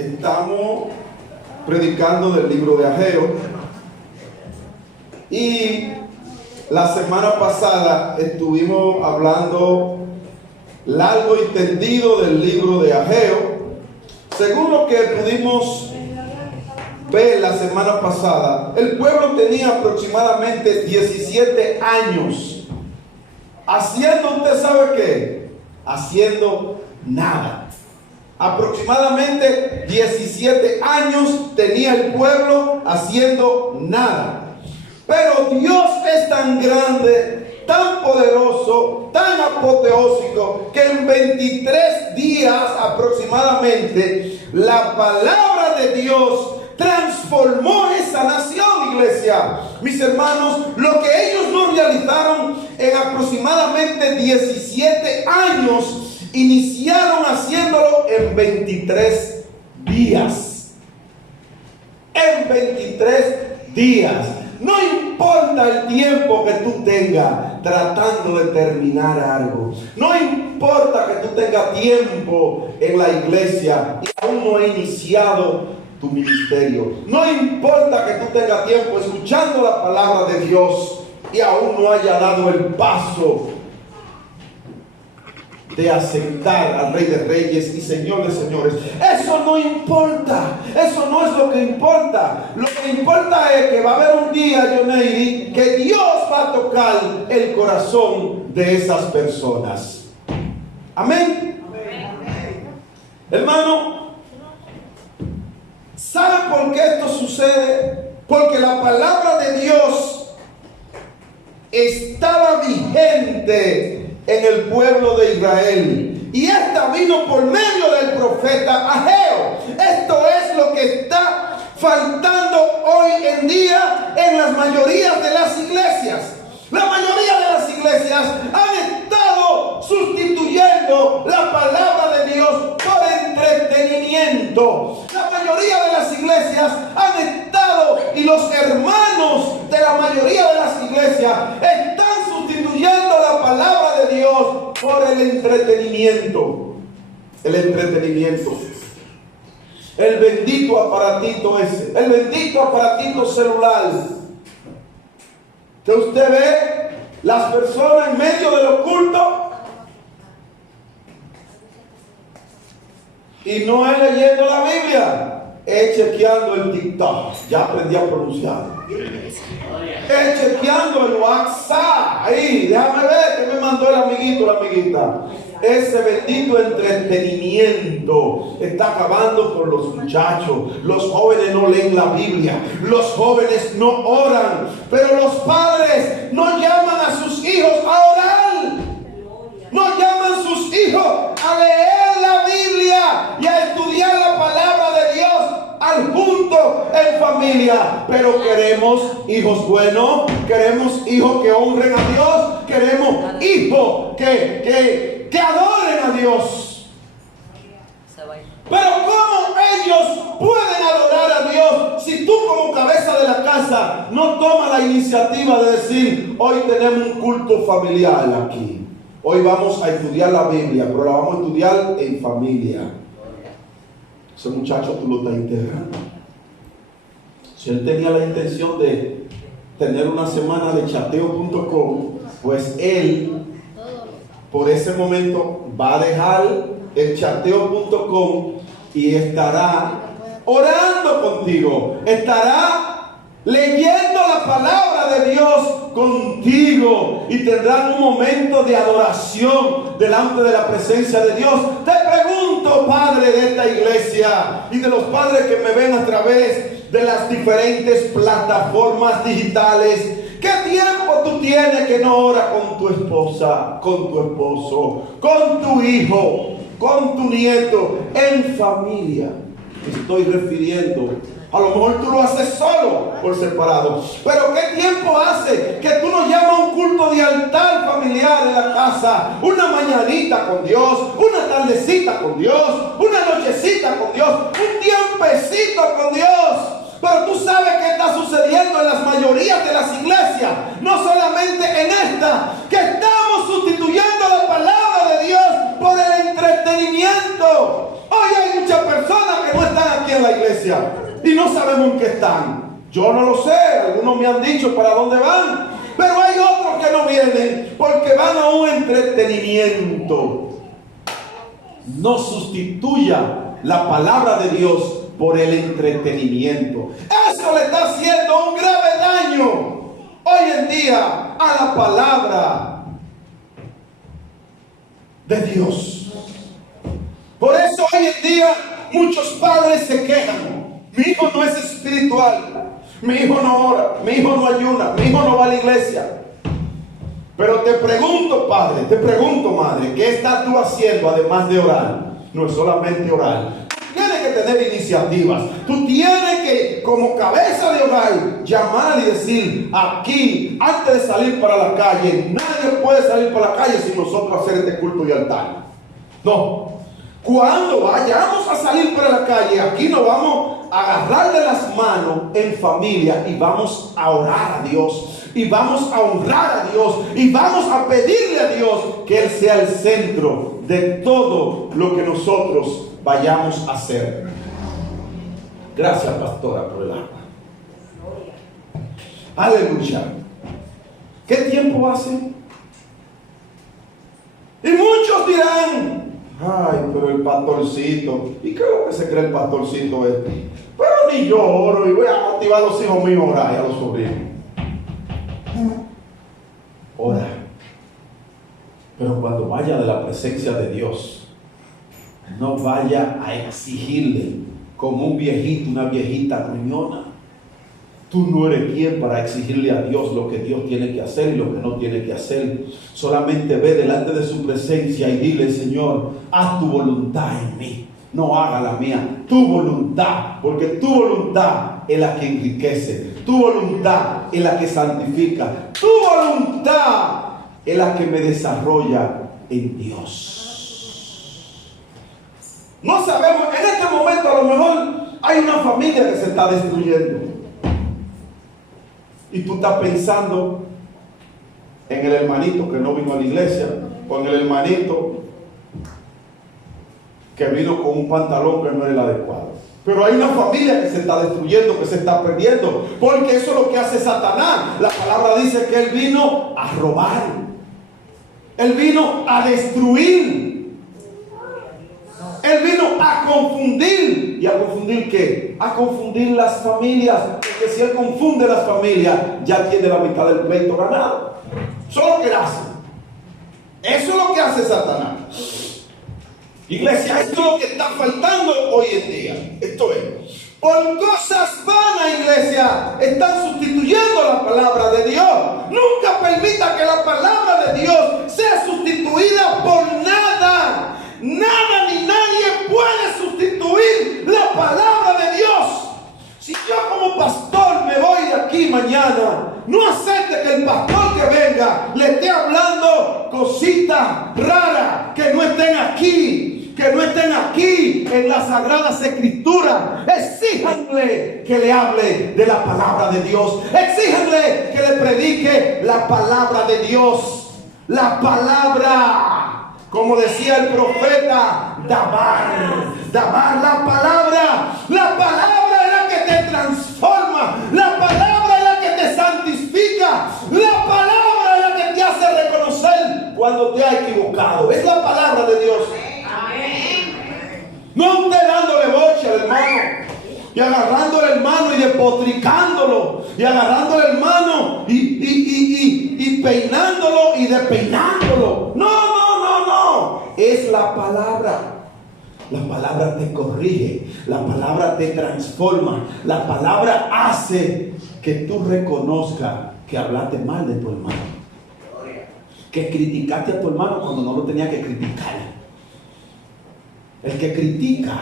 Estamos predicando del libro de Ageo y la semana pasada estuvimos hablando largo y tendido del libro de Ageo. Según lo que pudimos ver la semana pasada, el pueblo tenía aproximadamente 17 años haciendo, ¿usted sabe qué? Haciendo nada. Aproximadamente 17 años tenía el pueblo haciendo nada. Pero Dios es tan grande, tan poderoso, tan apoteósico, que en 23 días aproximadamente la palabra de Dios transformó esa nación, iglesia. Mis hermanos, lo que ellos no realizaron en aproximadamente 17 años, iniciaron haciéndolo en 23 días. En 23 días. No importa el tiempo que tú tengas tratando de terminar algo. No importa que tú tengas tiempo en la iglesia y aún no he iniciado tu ministerio. No importa que tú tengas tiempo escuchando la palabra de Dios y aún no haya dado el paso de aceptar al Rey de Reyes y Señor de Señores. Eso no importa. Eso no es lo que importa. Lo que importa es que va a haber un día, Yoneiri, que Dios va a tocar el corazón de esas personas. Amén. Amén. Hermano, ¿sabe por qué esto sucede? Porque la palabra de Dios estaba vigente en el pueblo de Israel, y esta vino por medio del profeta Ageo. Esto es lo que está faltando hoy en día en las mayorías de las iglesias. La mayoría de las iglesias han estado sustituyendo la palabra de Dios por entretenimiento. La mayoría de las iglesias han estado, y los hermanos de la mayoría de las iglesias están sustituyendo la palabra de Dios por el entretenimiento. El entretenimiento. El bendito aparatito ese. El bendito aparatito celular. Que usted ve las personas en medio del oculto y no es leyendo la Biblia, es chequeando el TikTok. Ya aprendí a pronunciar. Es chequeando el WhatsApp. Ahí, déjame ver que me mandó el amiguito, la amiguita. Ese bendito entretenimiento está acabando por los muchachos. Los jóvenes no leen la Biblia. Los jóvenes no oran. Pero los padres no llaman a sus hijos a orar. No llaman a sus hijos a leer la Biblia y a estudiar la palabra de Dios al junto en familia. Pero queremos hijos buenos, queremos hijos que honren a Dios, queremos hijos que adoren a Dios. Pero ¿cómo ellos pueden adorar a Dios si tú como cabeza de la casa no tomas la iniciativa de decir: hoy tenemos un culto familiar aquí? Hoy vamos a estudiar la Biblia, pero la vamos a estudiar en familia. Ese muchacho tú lo estás integrando. Si él tenía la intención de tener una semana de chateo.com, pues él por ese momento va a dejar el chateo.com y estará orando contigo. Estará leyendo la palabra de Dios contigo y tendrán un momento de adoración delante de la presencia de Dios. Te pregunto, padre de esta iglesia y de los padres que me ven a través de las diferentes plataformas digitales, ¿qué tiempo tú tienes que no oras con tu esposa, con tu esposo, con tu hijo, con tu nieto, en familia? Me estoy refiriendo. A lo mejor tú lo haces solo, por separado. Pero ¿qué tiempo hace que tú nos llamas a un culto de altar familiar en la casa? Una mañanita con Dios, una tardecita con Dios, una nochecita con Dios, un tiempecito con Dios. Pero tú sabes qué está sucediendo en las mayorías de las iglesias, no solamente en esta, que estamos sustituyendo la palabra de Dios por el entretenimiento. Hoy hay muchas personas que no están en la iglesia y no sabemos en qué están. Yo no lo sé, algunos me han dicho para dónde van, pero hay otros que no vienen porque van a un entretenimiento. No sustituya la palabra de Dios por el entretenimiento. Eso le está haciendo un grave daño hoy en día a la palabra de Dios. Por eso hoy en día muchos padres se quejan: mi hijo no es espiritual, mi hijo no ora, mi hijo no ayuna, mi hijo no va a la iglesia. Pero te pregunto, padre, te pregunto, madre, ¿qué estás tú haciendo además de orar? No es solamente orar. Tienes que tener iniciativas. Tú tienes que, como cabeza de hogar, llamar y decir: aquí, antes de salir para la calle, nadie puede salir para la calle sin nosotros hacer este culto y altar. No. Cuando vayamos a salir para la calle, aquí nos vamos a agarrar de las manos en familia y vamos a orar a Dios. Y vamos a honrar a Dios. Y vamos a pedirle a Dios que Él sea el centro de todo lo que nosotros vayamos a hacer. Gracias, pastora, por el agua. Aleluya. ¿Qué tiempo hace? Y muchos dirán: ay, pero el pastorcito. ¿Y qué es lo que se cree el pastorcito este? Pero ni yo oro y voy a motivar a los hijos míos a orar y a los sobrinos. Ora. Pero cuando vaya de la presencia de Dios, no vaya a exigirle como un viejito, una viejita gruñona. Tú no eres quien para exigirle a Dios lo que Dios tiene que hacer y lo que no tiene que hacer. Solamente ve delante de su presencia y dile: Señor, haz tu voluntad en mí, no haga la mía. Tu voluntad, porque tu voluntad es la que enriquece. Tu voluntad es la que santifica. Tu voluntad es la que me desarrolla en Dios. No sabemos, en este momento a lo mejor hay una familia que se está destruyendo. Y tú estás pensando en el hermanito que no vino a la iglesia, o en el hermanito que vino con un pantalón que no era el adecuado. Pero hay una familia que se está destruyendo, que se está perdiendo, porque eso es lo que hace Satanás. La palabra dice que él vino a robar, él vino a destruir, él vino a confundir. ¿Y a confundir qué? A confundir las familias. Porque si él confunde las familias, ya tiene la mitad del pleito ganado. Eso es lo que él hace. Eso es lo que hace Satanás. Iglesia, esto es lo que está faltando hoy en día. Esto es: por cosas vanas, iglesia, están sustituyendo la palabra de Dios. Nunca permita que la palabra de Dios sea sustituida por nada. Nada ni nadie puede sustituir la palabra de Dios. Si yo como pastor me voy de aquí mañana, no acepte que el pastor que venga le esté hablando cositas raras que no estén aquí. Que no estén aquí en las sagradas escrituras. Exíjanle que le hable de la palabra de Dios. Exíjanle que le predique la palabra de Dios. La palabra, como decía el profeta, Dabar, la palabra es la que te transforma. La palabra es la que te santifica. La palabra es la que te hace reconocer cuando te has equivocado. Es la palabra de Dios. No usted dándole boche al hermano y agarrando al hermano y despotricándolo y agarrando al hermano y peinándolo y despeinándolo. No. Es la palabra. La palabra te corrige, la palabra te transforma, la palabra hace que tú reconozcas que hablaste mal de tu hermano, que criticaste a tu hermano cuando no lo tenía que criticar. El que critica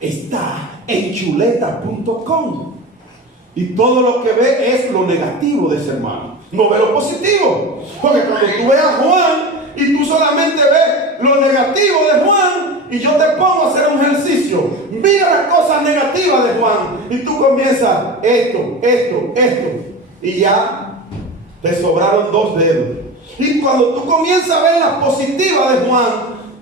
está en chuleta.com y todo lo que ve es lo negativo de ese hermano, no ve lo positivo. Porque cuando tú ves a Juan y tú solamente ves lo negativo de Juan, y yo te pongo a hacer un ejercicio, mira las cosas negativas de Juan y tú comienzas esto, y ya te sobraron 2 dedos. Y cuando tú comienzas a ver las positivas de Juan,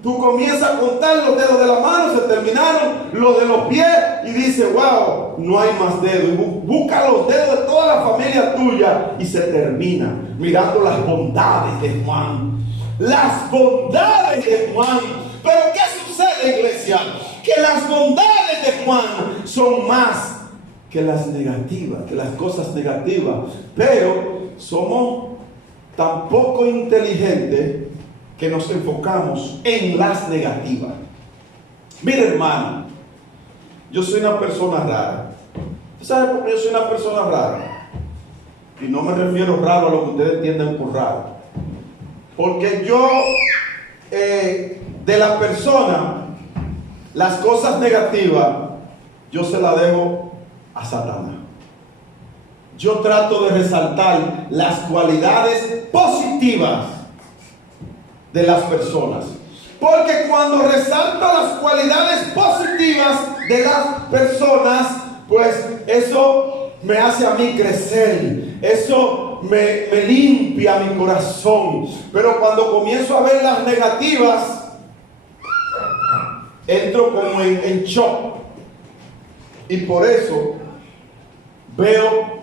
Tú comienzas a contar los dedos de la mano, se terminaron los de los pies y dices, wow, no hay más dedos. Y busca los dedos de toda la familia tuya y se termina mirando las bondades de Juan. Las bondades de Juan. Pero ¿qué sucede, iglesia? Que las bondades de Juan son más que las negativas, que las cosas negativas. Pero somos tan poco inteligentes que nos enfocamos en las negativas. Mire, hermano, yo soy una persona rara. ¿Sabe por qué yo soy una persona rara? Y no me refiero raro a lo que ustedes entienden por raro. Porque yo, de la persona, las cosas negativas, yo se las dejo a Satanás. Yo trato de resaltar las cualidades positivas de las personas. Porque cuando resalto las cualidades positivas de las personas, pues eso me hace a mí crecer. Eso me limpia mi corazón. Pero cuando comienzo a ver las negativas, entro como en shock. Y por eso veo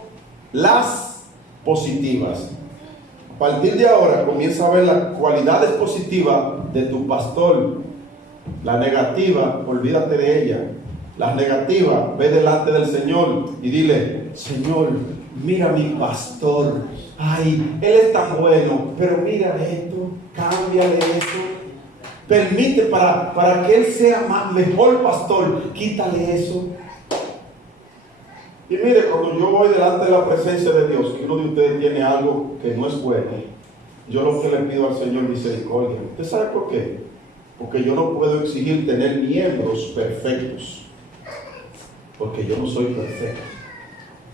las positivas. A partir de ahora comienza a ver las cualidades positivas de tu pastor. La negativa, olvídate de ella. Las negativas, ve delante del Señor y dile, Señor, mira mi pastor. Ay, él es tan bueno, pero mira esto, cámbiale esto. Permite para que él sea mejor pastor, quítale eso. Y mire, cuando yo voy delante de la presencia de Dios, que uno de ustedes tiene algo que no es bueno, yo lo que le pido al Señor misericordia. ¿Usted sabe por qué? Porque yo no puedo exigir tener miembros perfectos, porque yo no soy perfecto.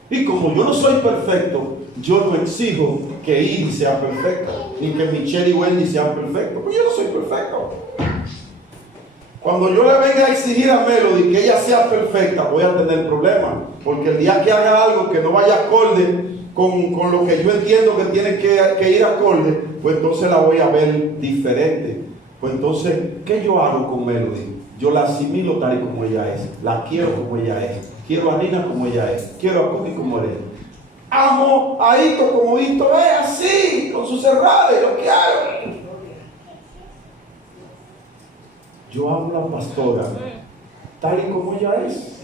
Y como yo no soy perfecto, yo no exijo que Idi sea perfecto, ni que Michelle y Wendy sean perfectos, porque yo no soy perfecto. Cuando yo le venga a exigir a Melody que ella sea perfecta, voy a tener problemas. Porque el día que haga algo que no vaya acorde con lo que yo entiendo que tiene que ir acorde, pues entonces la voy a ver diferente. Pues entonces, ¿qué yo hago con Melody? Yo la asimilo tal y como ella es. La quiero como ella es. Quiero a Nina como ella es. Quiero a Cookie como él es. Amo a Hito como Hito es, así, con sus errores, lo que hago. Yo amo a la pastora tal y como ella es.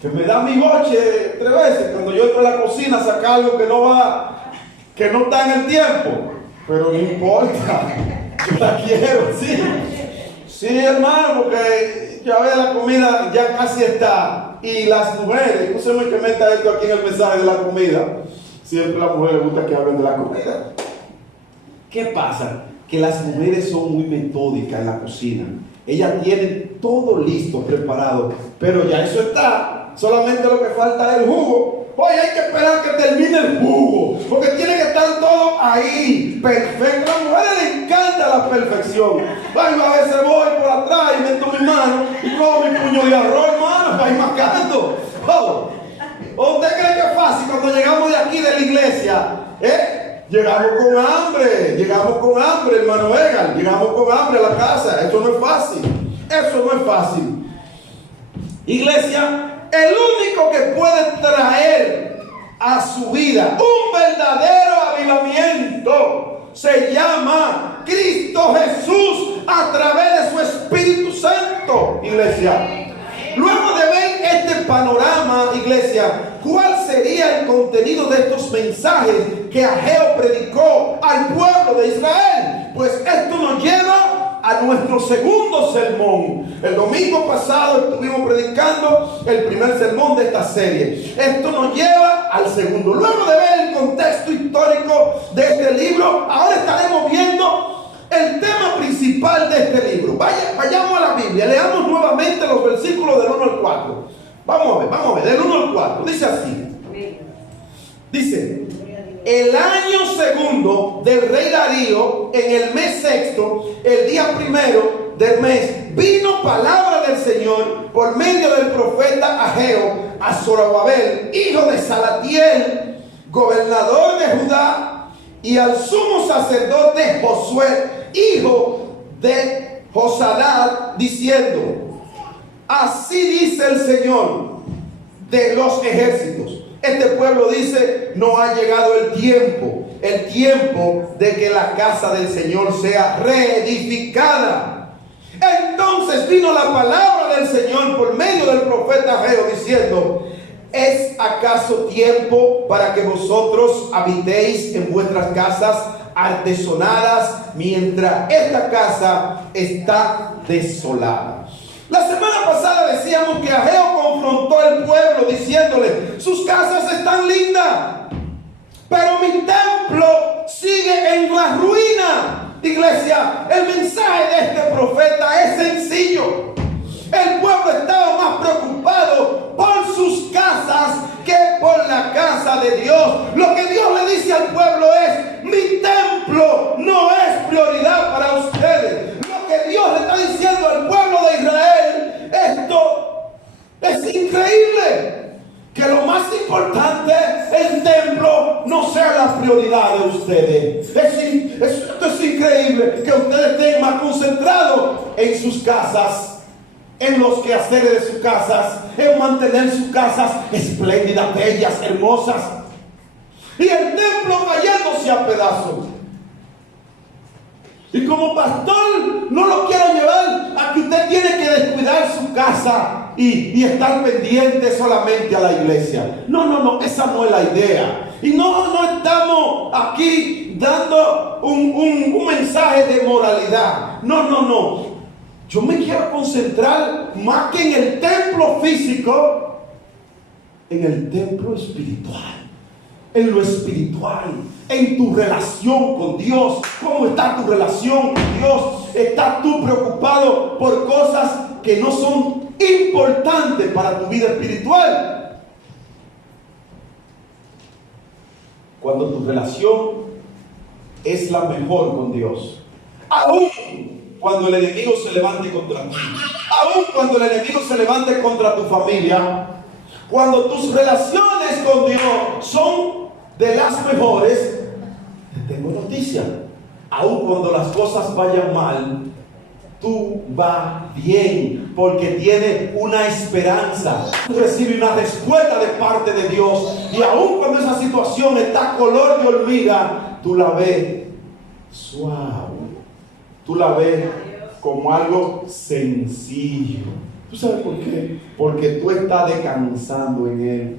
Que me da mi boche 3 veces cuando yo entro a la cocina a sacar algo que no está en el tiempo. Pero no importa, yo la quiero, sí. Sí, hermano, porque ya ve la comida ya casi está. Y las mujeres, no se me que meta esto aquí en el mensaje de la comida. Siempre a las mujeres les gusta que hablen de la comida. ¿Qué pasa? Que las mujeres son muy metódicas en la cocina. Ellas tienen todo listo, preparado, pero ya eso está. Solamente lo que falta es el jugo. Oye, hay que esperar que termine el jugo, porque tiene que estar todo ahí, perfecto. A las mujeres les encanta la perfección. Ay, a veces voy por atrás y meto mi mano y cojo mi puño de arroz, hermano, para ir mascando. Oh. ¿O usted cree que es fácil cuando llegamos de aquí de la iglesia? Llegamos con hambre, hermano Egan. Llegamos con hambre a la casa. Eso no es fácil. Iglesia, el único que puede traer a su vida un verdadero avivamiento se llama Cristo Jesús a través de su Espíritu Santo, iglesia. Luego de ver este panorama, iglesia, ¿cuál sería el contenido de estos mensajes que Ageo predicó al pueblo de Israel? Pues esto nos lleva a nuestro segundo sermón. El domingo pasado estuvimos predicando el primer sermón de esta serie. Esto nos lleva al segundo. Luego de ver el contexto histórico de este libro, ahora estaremos viendo el tema principal de este libro. Vayamos a la Biblia, leamos nuevamente los versículos del 1 al 4. Vamos a ver, del 1 al 4. Dice así. Dice: el año segundo del rey Darío, en el mes sexto, el día primero del mes, vino palabra del Señor por medio del profeta Ageo a Zorobabel, hijo de Salatiel, gobernador de Judá, y al sumo sacerdote Josué, hijo de Josadat, diciendo: así dice el Señor de los ejércitos. Este pueblo dice: no ha llegado el tiempo de que la casa del Señor sea reedificada. Entonces vino la palabra del Señor por medio del profeta Ageo, diciendo: ¿es acaso tiempo para que vosotros habitéis en vuestras casas artesonadas mientras esta casa está desolada? La semana pasada decíamos que Ageo confrontó al pueblo diciéndole: sus casas están lindas, pero mi templo sigue en la ruina. Iglesia, el mensaje de este profeta es sencillo. El pueblo estaba más preocupado por sus casas que por la casa de Dios. Lo que Dios le dice al pueblo es: mi templo no es prioridad para ustedes. Lo que Dios le está diciendo al pueblo de Israel, esto es increíble. Que lo más importante, el templo, no sea la prioridad de ustedes. Esto es increíble, que ustedes estén más concentrados en sus casas, en los quehaceres de sus casas, en mantener sus casas espléndidas, bellas, hermosas, y el templo cayéndose a pedazos. Y como pastor no lo quiero llevar a que usted tiene que descuidar su casa y estar pendiente solamente a la iglesia. No, esa no es la idea. Y no estamos aquí dando un mensaje de moralidad. No. Yo me quiero concentrar más que en el templo físico, en el templo espiritual. En lo espiritual, en tu relación con Dios. ¿Cómo está tu relación con Dios? ¿Estás tú preocupado por cosas que no son importantes para tu vida espiritual? Cuando tu relación es la mejor con Dios, aún cuando el enemigo se levante contra ti, aún cuando el enemigo se levante contra tu familia, cuando tus relaciones con Dios son de las mejores, te tengo noticia: aun cuando las cosas vayan mal, tú vas bien, porque tienes una esperanza. Tú recibes una respuesta de parte de Dios, y aun cuando esa situación está color de hormiga, tú la ves suave, tú la ves como algo sencillo. ¿Tú sabes por qué? Porque tú estás descansando en Él.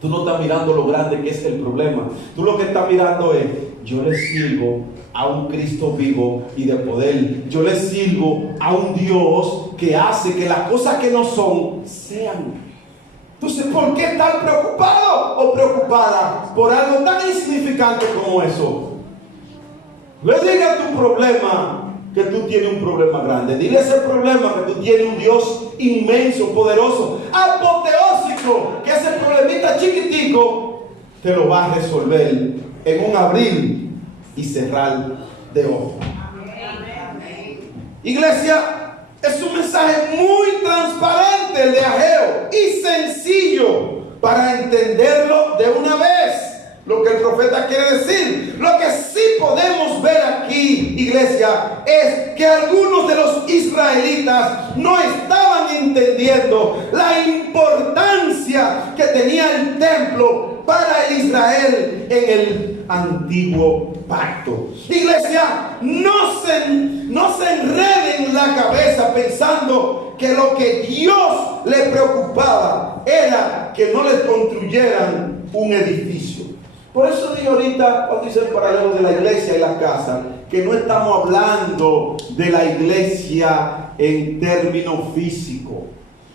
Tú no estás mirando lo grande que es el problema. Tú lo que estás mirando es: yo le sirvo a un Cristo vivo y de poder. Yo le sirvo a un Dios que hace que las cosas que no son, sean. Entonces, ¿por qué estar preocupado o preocupada por algo tan insignificante como eso? Le diga tu problema que tú tienes un problema grande. Dile ese problema que tú tienes un Dios inmenso, poderoso, apoteósico, que ese problemita chiquitico te lo va a resolver en un abrir y cerrar de ojos. Iglesia, es un mensaje muy transparente el de Ageo y sencillo para entenderlo de una vez. Lo que el profeta quiere decir. Lo que sí podemos ver aquí, iglesia, es que algunos de los israelitas no estaban entendiendo la importancia que tenía el templo para el Israel en el antiguo pacto. Iglesia, no se enreden la cabeza pensando que lo que Dios le preocupaba era que no les construyeran un edificio. Por eso digo ahorita, cuando dice el paralelo de la iglesia y la casa, que no estamos hablando de la iglesia en términos físicos.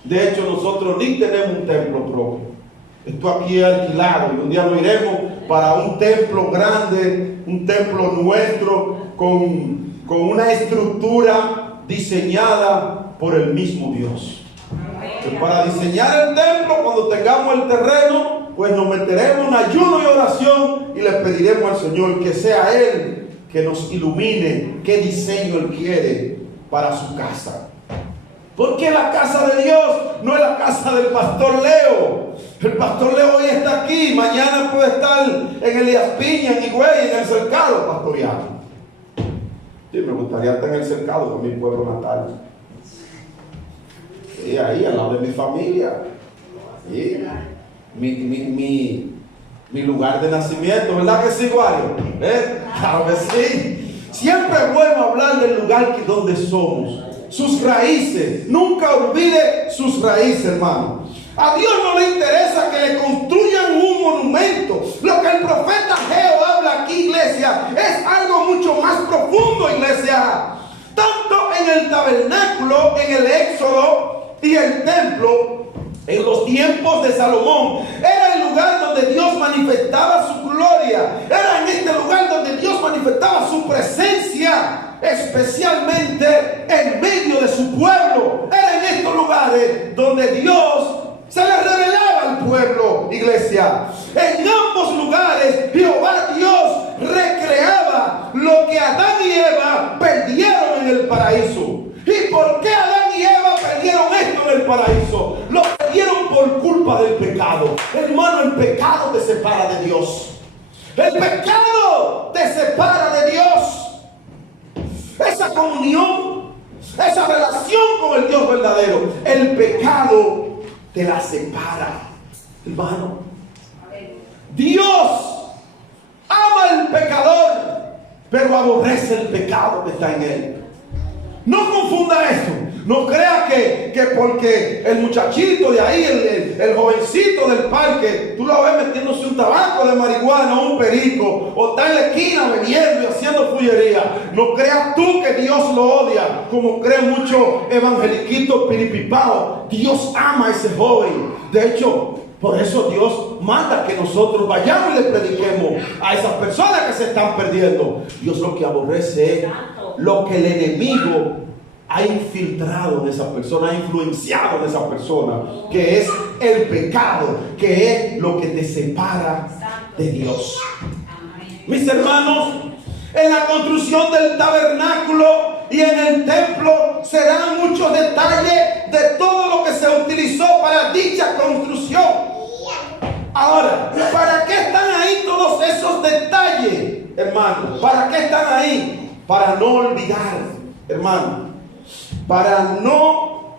De hecho, nosotros ni tenemos un templo propio. Esto aquí es alquilado, y un día nos iremos para un templo grande, un templo nuestro, con una estructura diseñada por el mismo Dios. Que para diseñar el templo, cuando tengamos el terreno, pues nos meteremos en ayuno y oración y le pediremos al Señor que sea Él que nos ilumine qué diseño Él quiere para su casa. Porque la casa de Dios no es la casa del pastor Leo. El pastor Leo hoy está aquí, mañana puede estar en Elías Piña, en Higüey, en el Cercado pastoreando. Sí, me gustaría estar en el cercado con mi pueblo natal. Sí, ahí al lado de mi familia. Sí. Mi lugar de nacimiento, ¿verdad que sí, Wario? Claro que sí. Siempre es bueno hablar del lugar donde somos, sus raíces. Nunca olvide sus raíces, hermano. A Dios no le interesa que le construyan un monumento. Lo que el profeta Ageo habla aquí, iglesia, es algo mucho más profundo, iglesia. Tanto en el tabernáculo, en el Éxodo y el templo, en los tiempos de Salomón, era el lugar donde Dios manifestaba su gloria. Era en este lugar donde Dios manifestaba su presencia, especialmente en medio de su pueblo. Era en estos lugares donde Dios se le revelaba al pueblo, iglesia. En ambos lugares Jehová Dios recreaba lo que Adán y Eva perdieron en el paraíso. ¿Y por qué Adán y Eva perdieron esto en el paraíso? Lo perdieron por culpa del pecado. Hermano, el pecado te separa de Dios. El pecado te separa de Dios. Esa comunión, esa relación con el Dios verdadero, el pecado te la separa, hermano. Dios ama al pecador, pero aborrece el pecado que está en él. No confunda esto. No crea que porque el muchachito de ahí, el jovencito del parque, tú lo ves metiéndose un tabaco de marihuana o un perico, o está en la esquina bebiendo y haciendo fullería. No creas tú que Dios lo odia, como creen muchos evangeliquitos piripipados. Dios ama a ese joven. De hecho, por eso Dios manda que nosotros vayamos y le prediquemos a esas personas que se están perdiendo. Dios lo que aborrece es lo que el enemigo ha infiltrado en esa persona, ha influenciado en esa persona, que es el pecado, que es lo que te separa de Dios. Mis hermanos, en la construcción del tabernáculo y en el templo se dan muchos detalles de todo lo que se utilizó para dicha construcción. Ahora, ¿para qué están ahí todos esos detalles, hermano? ¿Para qué están ahí? Para no olvidar, hermano. Para no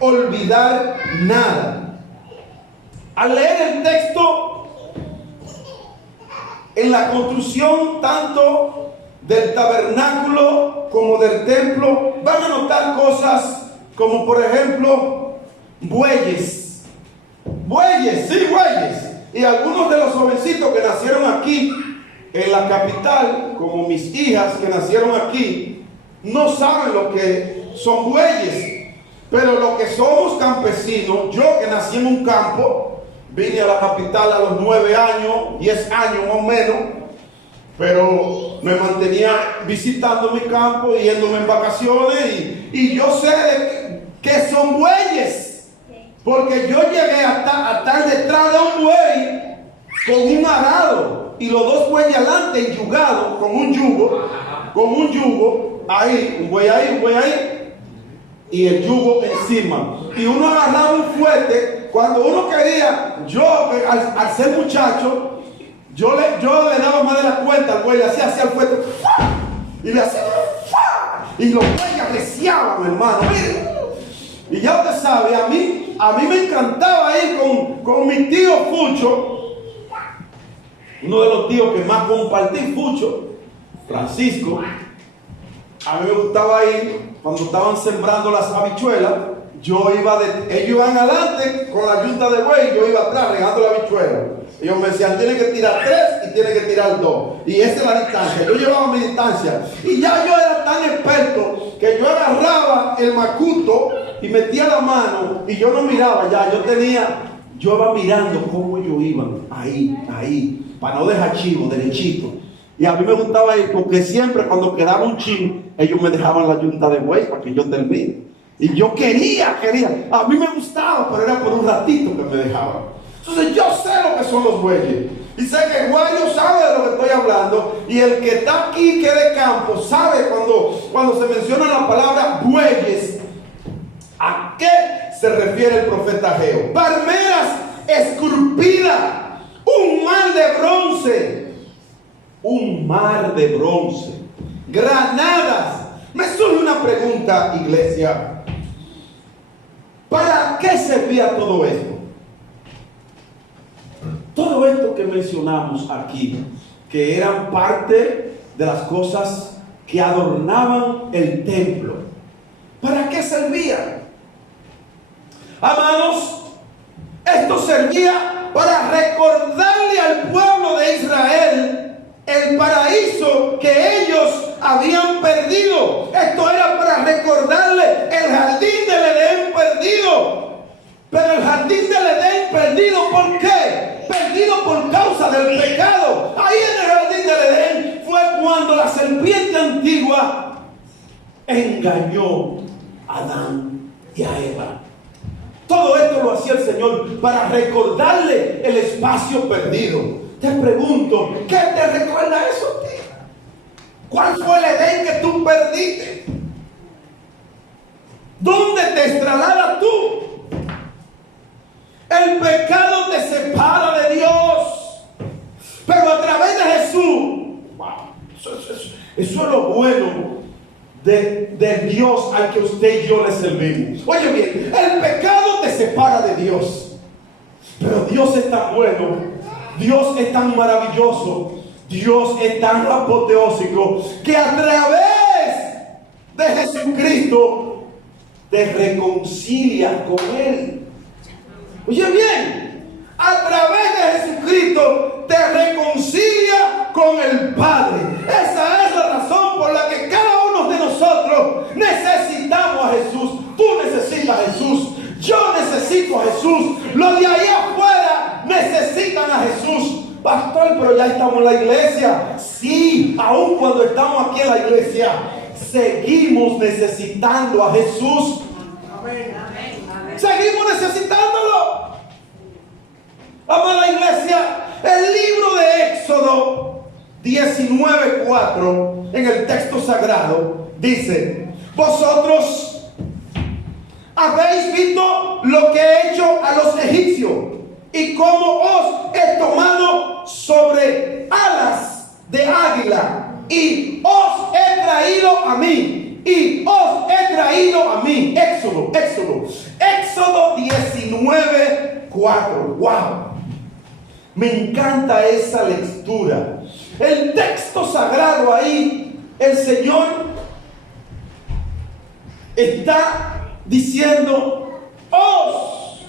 olvidar nada. Al leer el texto, en la construcción tanto del tabernáculo como del templo, van a notar cosas como, por ejemplo, bueyes. Bueyes, sí, bueyes. Y algunos de los jovencitos que nacieron aquí en la capital, como mis hijas que nacieron aquí, no saben lo que son bueyes. Pero los que somos campesinos, yo que nací en un campo, vine a la capital a los 9 años, 10 años más o menos, pero me mantenía visitando mi campo, yéndome en vacaciones, y yo sé que son bueyes, porque yo llegué a estar detrás de un buey con un arado, y los dos bueyes adelante enyugados con un yugo, ahí, un buey ahí, un buey ahí, y el yugo encima. Y uno agarraba un fuete. Cuando uno quería, yo al ser muchacho, yo le daba más de la cuenta al buey, le hacía así al fuete, y le hacía, y los bueyes arreciaban, hermano. Miren. Y ya usted sabe, a mí me encantaba ir con mi tío Fucho, uno de los tíos que más compartí, Fucho, Francisco. A mí me gustaba ir cuando estaban sembrando las habichuelas. Ellos iban adelante con la yunta de buey, yo iba atrás regando la habichuela. Ellos me decían, tiene que tirar 3 y tiene que tirar 2. Y esa es la distancia. Yo llevaba mi distancia. Y ya yo era tan experto que yo agarraba el macuto y metía la mano y yo no miraba ya. Yo iba mirando cómo ellos iban. Ahí, para no dejar chivo, derechito. Y a mí me gustaba ir porque siempre cuando quedaba un chin, ellos me dejaban la yunta de buey para que yo termine. Y yo quería. A mí me gustaba, pero era por un ratito que me dejaban. Entonces yo sé lo que son los bueyes. Y sé que Guayo sabe de lo que estoy hablando. Y el que está aquí, que de campo, sabe cuando se menciona la palabra bueyes, ¿a qué se refiere el profeta Ageo? Palmeras esculpidas, un mar de bronce. Un mar de bronce. granadas. Me surge una pregunta, iglesia. ¿Para qué servía todo esto? Todo esto que mencionamos aquí, que eran parte de las cosas que adornaban el templo, ¿para qué servía? Amados, esto servía para recordarle al pueblo de Israel el paraíso que ellos habían perdido. Esto era para recordarle el jardín del Edén perdido. Pero el jardín del Edén perdido, ¿por qué? Perdido por causa del pecado. Ahí en el jardín del Edén fue cuando la serpiente antigua engañó a Adán y a Eva. Todo esto lo hacía el Señor para recordarle el espacio perdido. Te pregunto, ¿qué te recuerda eso a ti? ¿Cuál fue el Edén que tú perdiste? ¿Dónde te extrasladas tú? El pecado te separa de Dios. Pero a través de Jesús, eso es lo bueno de Dios al que usted y yo le servimos. Oye bien, el pecado te separa de Dios. Pero Dios es tan bueno, Dios es tan maravilloso, Dios es tan apoteósico, que a través de Jesucristo te reconcilia con Él. Oye bien, a través de Jesucristo te reconcilia con el Padre. Esa es la razón por la que cada uno de nosotros necesitamos a Jesús. Tú necesitas a Jesús, yo necesito a Jesús, los de ahí afuera necesitan a Jesús. Pastor, pero ya estamos en la iglesia. Sí, aun cuando estamos aquí en la iglesia, seguimos necesitando a Jesús. Amén. Seguimos necesitándolo. Amada iglesia, el libro de Éxodo 19:4 en el texto sagrado dice: vosotros habéis visto lo que he hecho a los egipcios y cómo os he tomado sobre alas de águila y os he traído a mí. Y os he traído a mí. Éxodo 19:4. Wow. Me encanta esa lectura. El texto sagrado ahí, el Señor está diciendo: os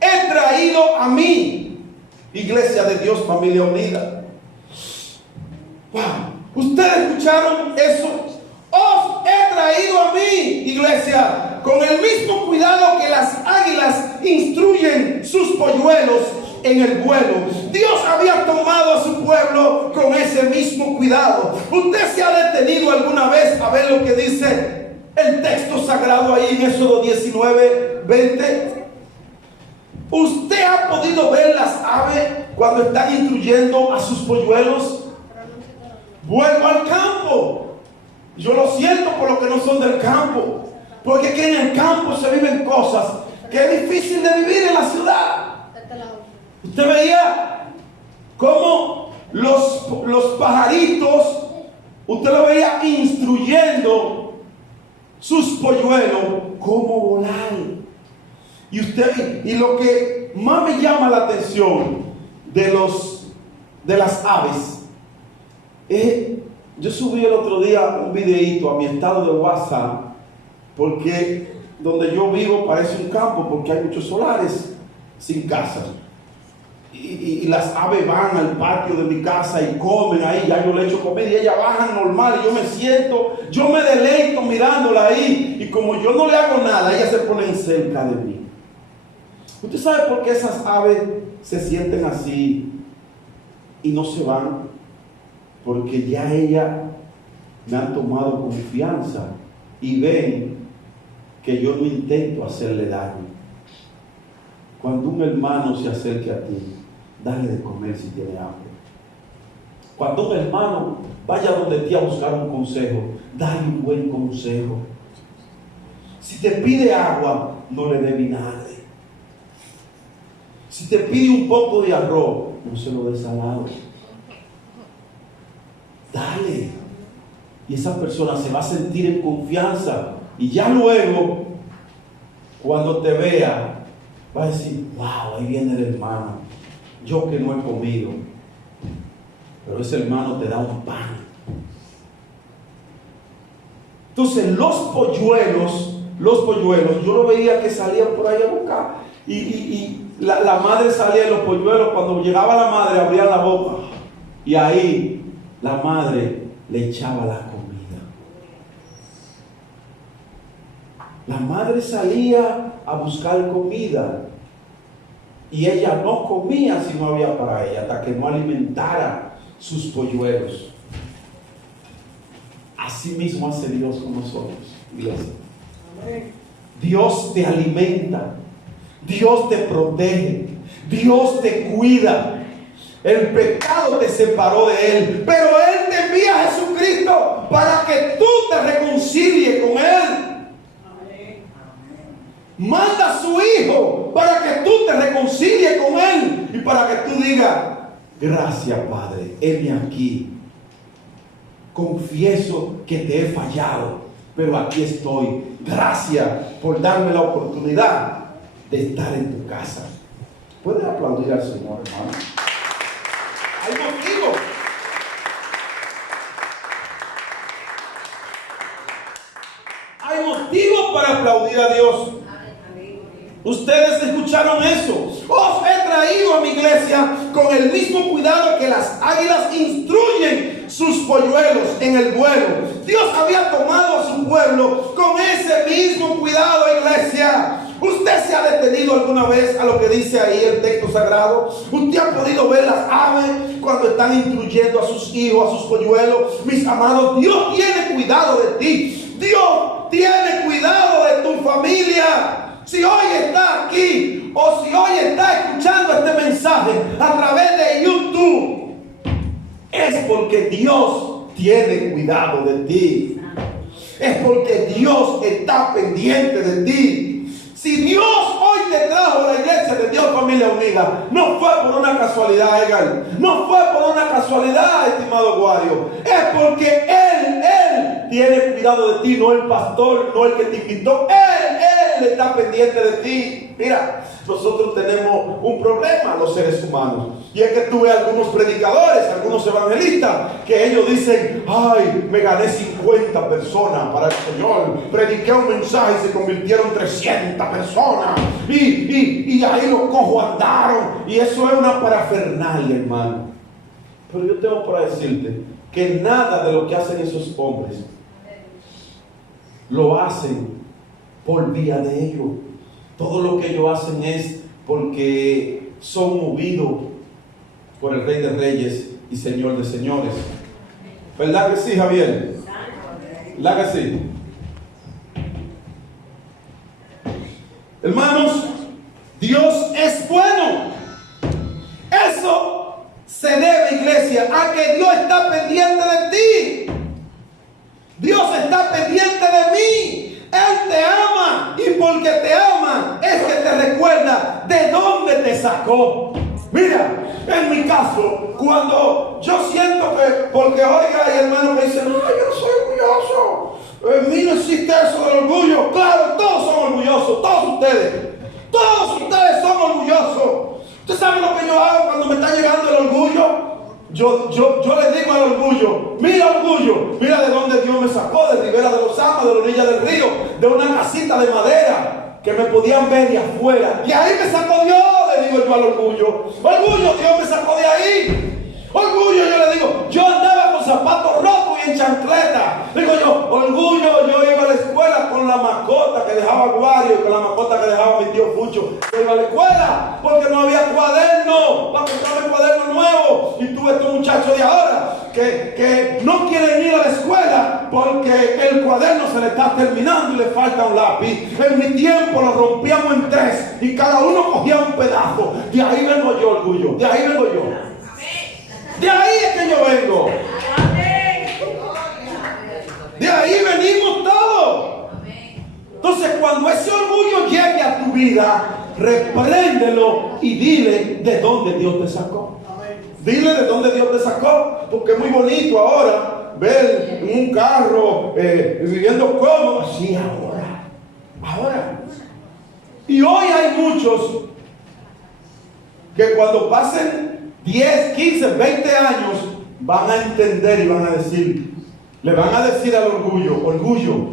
he traído a mí. Iglesia de Dios, familia unida. Wow. ¿Ustedes escucharon eso? Os he traído a mí, iglesia, con el mismo cuidado que las águilas instruyen sus polluelos en el vuelo. Dios había tomado a su pueblo con ese mismo cuidado. ¿Usted se ha detenido alguna vez a ver lo que dice el texto sagrado ahí en Éxodo 19:20? ¿Usted ha podido ver las aves cuando están instruyendo a sus polluelos? Vuelvo al campo. Yo lo siento por los que no son del campo, porque aquí en el campo se viven cosas que es difícil de vivir en la ciudad. Usted veía cómo los pajaritos, usted lo veía instruyendo sus polluelos cómo volar. Y lo que más me llama la atención de las aves es: yo subí el otro día un videíto a mi estado de WhatsApp, porque donde yo vivo parece un campo, porque hay muchos solares sin casa. Y las aves van al patio de mi casa y comen ahí. Ya yo le echo comida y ellas bajan normal. Y yo me siento, yo me deleito mirándola ahí. Y como yo no le hago nada, ellas se ponen cerca de mí. ¿Usted sabe por qué esas aves se sienten así y no se van? Porque ya ellas me han tomado confianza y ven que yo no intento hacerle daño. Cuando un hermano se acerque a ti, dale de comer si tiene hambre. Cuando un hermano vaya donde ti a buscar un consejo, dale un buen consejo. Si te pide agua, no le dé vinagre. Si te pide un poco de arroz, no se lo dé salado. Dale. Y esa persona se va a sentir en confianza. Y ya luego, cuando te vea, va a decir, wow, ahí viene el hermano. Yo que no he comido. Pero ese hermano te da un pan. Entonces los polluelos, yo lo veía que salían por ahí a buscar. Y la madre salía de los polluelos. Cuando llegaba la madre, abría la boca. Y ahí la madre le echaba la comida. La madre salía a buscar comida. Y ella no comía si no había para ella, hasta que no alimentara sus polluelos. Así mismo hace Dios con nosotros, iglesia. Dios te alimenta, Dios te protege, Dios te cuida. El pecado te separó de Él, pero Él te envía a Jesucristo para que tú te reconcilies con Él. Manda a su Hijo para que tú te reconcilies con Él y para que tú digas, gracias Padre, heme aquí. Confieso que te he fallado, pero aquí estoy. Gracias por darme la oportunidad de estar en tu casa. ¿Puedes aplaudir al Señor, hermano? Hay motivo. Hay motivo para aplaudir a Dios. Ustedes escucharon eso. Os he traído a mi iglesia con el mismo cuidado que las águilas instruyen sus polluelos en el vuelo. Dios había tomado a su pueblo con ese mismo cuidado, iglesia. ¿Usted se ha detenido alguna vez a lo que dice ahí el texto sagrado? ¿Usted ha podido ver las aves cuando están instruyendo a sus hijos, a sus polluelos? Mis amados, Dios tiene cuidado de ti. Dios tiene cuidado de tu familia. Si hoy está aquí o si hoy está escuchando este mensaje a través de YouTube, es porque Dios tiene cuidado de ti. Es porque Dios está pendiente de ti. Si Dios hoy te trajo a la iglesia de Dios Familia Unida, no fue por una casualidad, Edgar. No fue por una casualidad, estimado Guario. Es porque Él tiene cuidado de ti, no el pastor, no el que te invitó. Él está pendiente de ti. Mira, nosotros tenemos un problema, los seres humanos. Y es que tú ves algunos predicadores, algunos evangelistas, que ellos dicen, ay, me gané 50 personas para el Señor. Prediqué un mensaje y se convirtieron 300 personas. Y ahí los cojos andaron. Y eso es una parafernalia, hermano. Pero yo tengo para decirte que nada de lo que hacen esos hombres lo hacen por vía de ellos. Todo lo que ellos hacen es porque son movidos por el Rey de Reyes y Señor de Señores. ¿Verdad que sí, Javier? ¿Verdad que sí? Hermanos, Dios es bueno. Eso se debe, iglesia, a que Dios está pendiente de ti. Dios está pendiente de mí. Él te ama, y porque te ama es que te recuerda de dónde te sacó. Mira, en mi caso, cuando yo siento que, porque oiga, hay hermanos que dicen, no, yo no soy orgulloso, en mí no existe eso del orgullo. Claro, todos son orgullosos, todos ustedes son orgullosos. ¿Usted sabe lo que yo hago cuando me está llegando el orgullo? Yo le digo al orgullo, mira de dónde Dios me sacó, de Ribera de los Amas, de la orilla del río, de una casita de madera que me podían ver de afuera. Y ahí me sacó Dios, le digo yo al orgullo. Orgullo, Dios me sacó de ahí. Orgullo, yo le digo, yo andaba con zapatos rotos y en chancleta. Digo yo, orgullo, yo iba a la escuela con la mascota que dejaba Guario y con la mascota que dejaba mi tío Fucho. Yo iba a la escuela porque no había cuaderno, para comprarme cuaderno nuevo. Y tuve estos muchachos de ahora que no quieren ir a la escuela porque el cuaderno se le está terminando y le falta un lápiz. En mi tiempo lo rompíamos en 3 y cada uno cogía un pedazo. De ahí vengo yo, orgullo, de ahí vengo yo. De ahí es que yo vengo. De ahí venimos todos. Entonces, cuando ese orgullo llegue a tu vida, repréndelo y dile de dónde Dios te sacó. Dile de dónde Dios te sacó. Porque es muy bonito ahora ver en un carro, viviendo cómodo. Sí, ahora. Y hoy hay muchos que cuando pasen 10, 15, 20 años van a entender y van a decir, le van a decir al orgullo,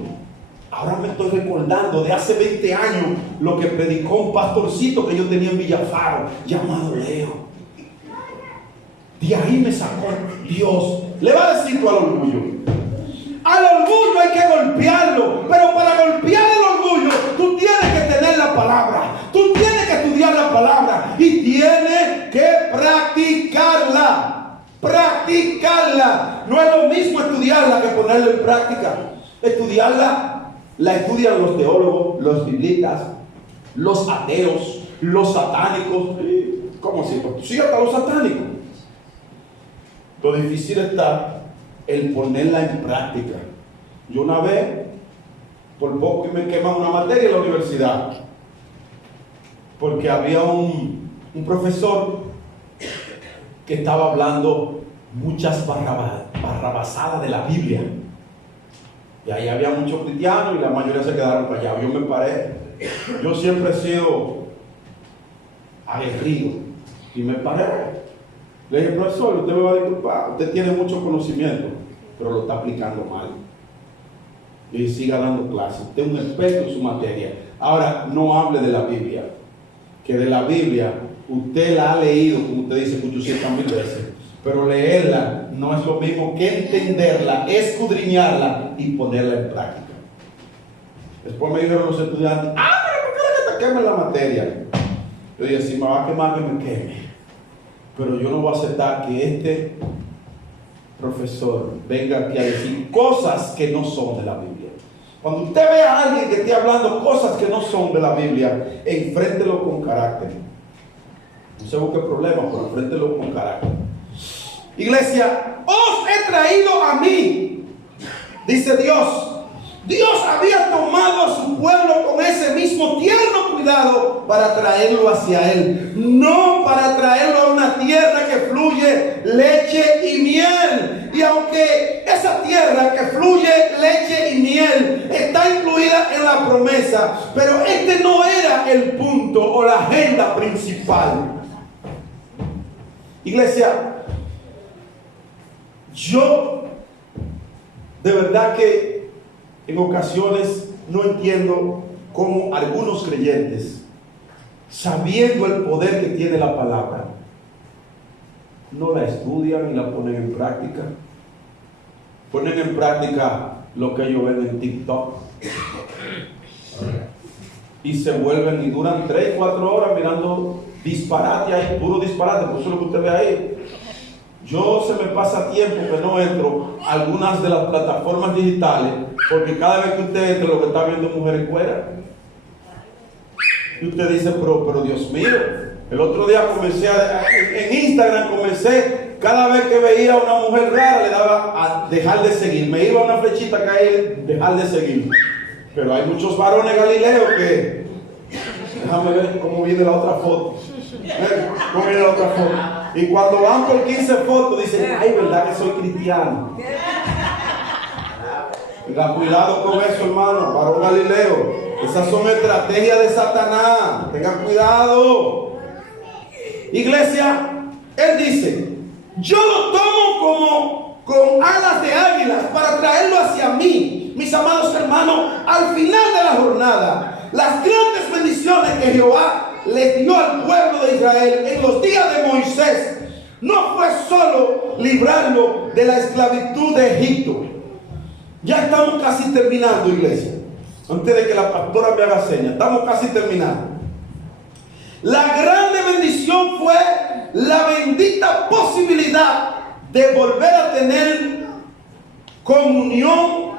ahora me estoy recordando de hace 20 años lo que predicó un pastorcito que yo tenía en Villafaro, llamado Leo. De ahí me sacó Dios. Le va a decir tú al orgullo. Al orgullo hay que golpearlo, pero para golpear el orgullo tú tienes que tener la palabra, tú tienes que estudiar la palabra y tienes que practicarla. No es lo mismo estudiarla que ponerla en práctica. Estudiarla la estudian los teólogos, los biblistas, los ateos, los satánicos. ¿Cómo así? Sí, hasta los satánicos. Lo difícil está el ponerla en práctica. Yo una vez, por poco me queman una materia en la universidad, porque había un profesor que estaba hablando muchas barrabasadas de la Biblia. Y ahí había muchos cristianos y la mayoría se quedaron callados. Yo me paré. Yo siempre he sido aguerrido y me paré. Le dije, profesor, usted me va a disculpar, usted tiene mucho conocimiento, pero lo está aplicando mal. Y siga dando clases. Usted es un experto en su materia. Ahora, no hable de la Biblia, que de la Biblia usted la ha leído, como usted dice, 800,000 veces, pero leerla no es lo mismo que entenderla, escudriñarla y ponerla en práctica. Después me dijeron los estudiantes, pero ¿por qué te queman la materia? Yo dije, si me va a quemar, que me queme. Pero yo no voy a aceptar que este profesor venga aquí a decir cosas que no son de la Biblia. Cuando usted ve a alguien que esté hablando cosas que no son de la Biblia, enfréntelo con carácter. No se busque problemas, pero enfréntelo con carácter. Iglesia, os he traído a mí, dice Dios. Dios había tomado a su pueblo con ese mismo tierno cuidado para traerlo hacia Él, no para traerlo a una tierra que fluye leche y miel. Y aunque esa tierra que fluye leche y miel está incluida en la promesa, pero este no era el punto o la agenda principal. Iglesia, yo de verdad que en ocasiones no entiendo cómo algunos creyentes, sabiendo el poder que tiene la palabra, no la estudian y la ponen en práctica. Ponen en práctica lo que ellos ven en TikTok y se vuelven y duran 3, 4 horas mirando disparate ahí, puro disparate. Por eso es lo que usted ve ahí. Yo se me pasa tiempo que no entro a algunas de las plataformas digitales, porque cada vez que usted entra lo que está viendo es mujeres cueras. Y usted dice, pero Dios mío, el otro día comencé en Instagram, cada vez que veía a una mujer rara le daba a dejar de seguir. Me iba una flechita a caer, dejar de seguir. Pero hay muchos varones galileos que, déjame ver cómo viene la otra foto. ¿Cómo viene la otra foto? Y cuando van por 15 fotos dicen, ay, verdad que soy cristiano. Tenga cuidado con eso, hermano, varón galileo. Esas son estrategias de Satanás. Tengan cuidado. Iglesia, él dice, yo lo tomo como con alas de águilas para traerlo hacia mí. Mis amados hermanos, al final de la jornada, las grandes bendiciones que Jehová les dio al pueblo de Israel en los días de Moisés, no fue solo librarlo de la esclavitud de Egipto. Ya estamos casi terminando, iglesia. Antes de que la pastora me haga señas, estamos casi terminando. La grande bendición fue la bendita posibilidad de volver a tener comunión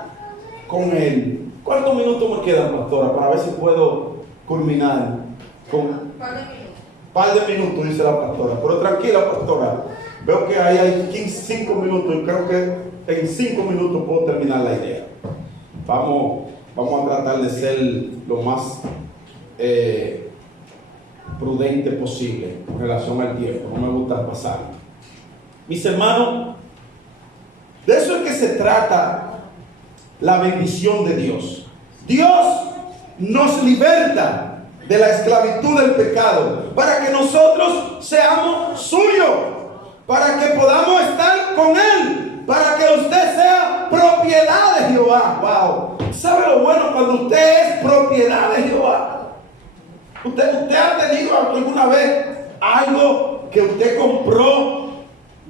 con Él. ¿Cuántos minutos me quedan, pastora? Para ver si puedo culminar con par de minutos, dice la pastora. Pero tranquila, pastora. Veo que ahí hay 5 minutos y creo que en 5 minutos puedo terminar la idea. Vamos a tratar de ser lo más prudente posible en relación al tiempo. No me gusta pasar. Mis hermanos, de eso es que se trata la bendición de Dios? Dios nos liberta de la esclavitud del pecado para que nosotros seamos suyos, para que podamos estar con Él, para que usted sea propiedad de Jehová. Wow. ¿Sabe lo bueno cuando usted es propiedad de Jehová? ¿Usted ha tenido alguna vez algo que usted compró?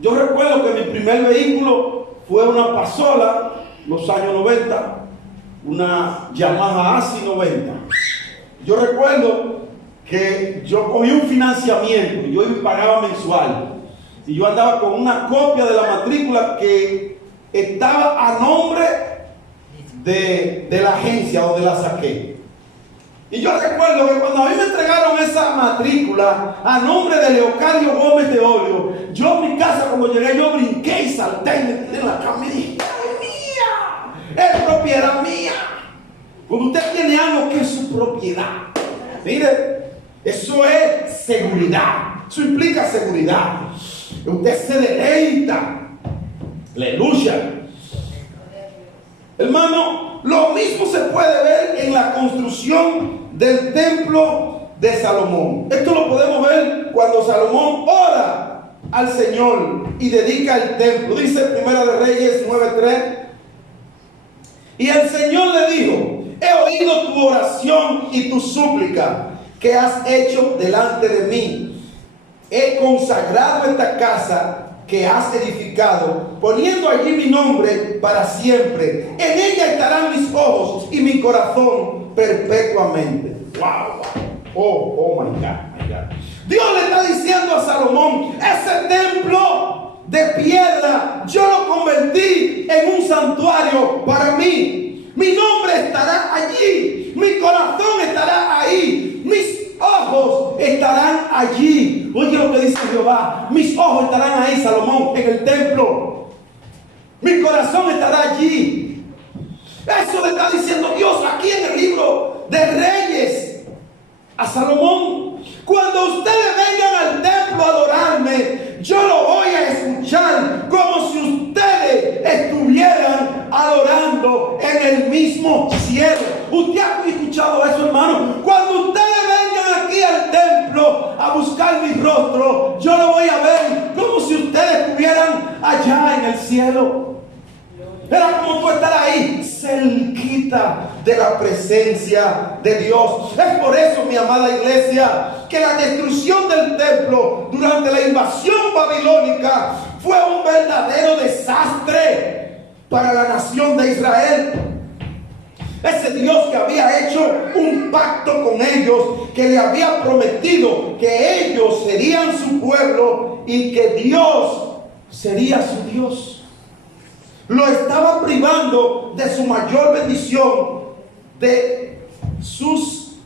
Yo recuerdo que mi primer vehículo fue una Pasola, los años 90, una Yamaha ASI 90. Yo recuerdo que yo cogí un financiamiento y yo pagaba mensual. Y yo andaba con una copia de la matrícula que estaba a nombre de la agencia donde la saqué. Y yo recuerdo que cuando a mí me entregaron esa matrícula a nombre de Leocadio Gómez de Olio, yo en mi casa cuando llegué yo brinqué y salté y me tiré en la cama y dije: ¡es mía! ¡Es propiedad mía! Cuando usted tiene algo que es su propiedad, mire, eso es seguridad. Eso implica seguridad. Usted se deleita. Aleluya. Hermano, lo mismo se puede ver en la construcción del templo de Salomón. Esto lo podemos ver cuando Salomón ora al Señor y dedica el templo. Dice Primera de Reyes 9:3. Y el Señor le dijo: he oído tu oración y tu súplica que has hecho delante de mí. He consagrado esta casa que has edificado, poniendo allí mi nombre para siempre. En ella estarán mis ojos y mi corazón perpetuamente. Wow. Oh my God. Dios le está diciendo a Salomón: ese templo de piedra yo lo convertí en un santuario para mí. Mi nombre estará allí, mi corazón estará ahí, mis ojos estarán allí. Oye lo que dice Jehová: mis ojos estarán ahí, Salomón, en el templo. Mi corazón estará allí. Eso le está diciendo Dios aquí en el libro de Reyes a Salomón. Cuando ustedes vengan al templo a adorarme, yo lo voy a escuchar como si ustedes estuvieran adorando en el mismo cielo. ¿Usted ha escuchado eso, hermano? Cuando ustedes vengan aquí al templo a buscar mi rostro, yo lo voy a ver como si ustedes estuvieran allá en el cielo. Era como tú estar ahí, cerquita de la presencia de Dios. Es por eso, mi amada iglesia, que la destrucción del templo durante la invasión babilónica fue un verdadero desastre para la nación de Israel. Ese Dios que había hecho un pacto con ellos, que le había prometido que ellos serían su pueblo y que Dios sería su Dios, lo estaba privando de su mayor bendición, de sus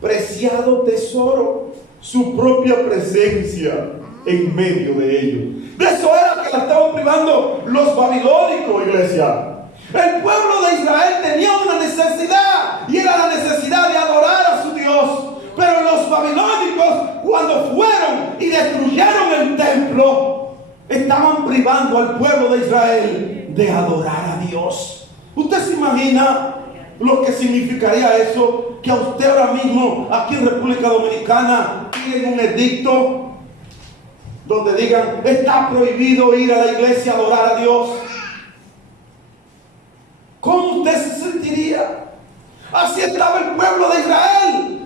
preciados tesoros, su propia presencia en medio de ellos. De eso era que la estaban privando los babilónicos, iglesia. El pueblo de Israel tenía una necesidad, y era la necesidad de adorar a su Dios. Pero los babilónicos, cuando fueron y destruyeron el templo, estaban privando al pueblo de Israel de adorar a Dios. ¿Usted se imagina lo que significaría eso? Que a usted ahora mismo, aquí en República Dominicana, tienen un edicto donde digan: está prohibido ir a la iglesia a adorar a Dios. ¿Cómo usted se sentiría? Así estaba el pueblo de Israel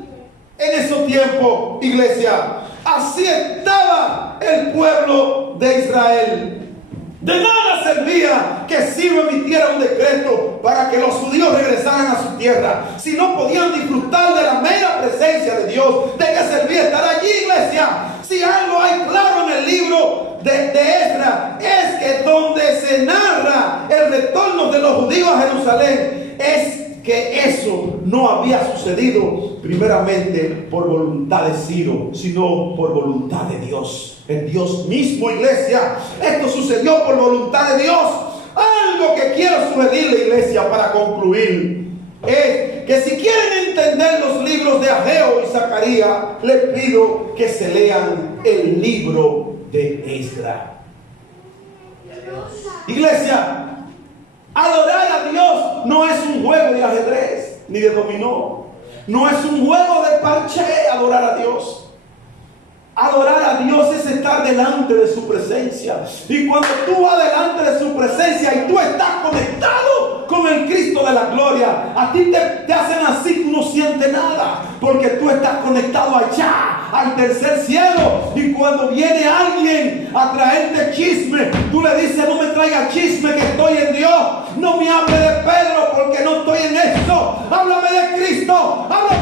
en esos tiempos, iglesia. Así estaba el pueblo de Israel. De nada servía que Ciro emitiera un decreto para que los judíos regresaran a su tierra si no podían disfrutar de la mera presencia de Dios. ¿De qué servía estar allí, iglesia? Si algo hay claro en el libro de Esdras, es que donde se narra el retorno de los judíos a Jerusalén, es que eso no había sucedido primeramente por voluntad de Ciro, sino por voluntad de Dios. El Dios mismo, iglesia. Esto sucedió por voluntad de Dios. Algo que quiero sugerirle, iglesia, para concluir, es que si quieren entender los libros de Ageo y Zacarías, les pido que se lean el libro de Esdras. Iglesia, Adorar a Dios no es un juego de ajedrez ni de dominó. No es un juego de parche adorar a Dios. Adorar a Dios es estar delante de su presencia. Y cuando tú vas delante de su presencia y tú estás conectado con el Cristo de la gloria, a ti te hacen así, tú no sientes nada, porque tú estás conectado allá, al tercer cielo. Y cuando viene alguien a traerte chisme, tú le dices: no me traiga chisme, que estoy en Dios. No me hable de Pedro, porque no estoy en esto. Háblame de Cristo, háblame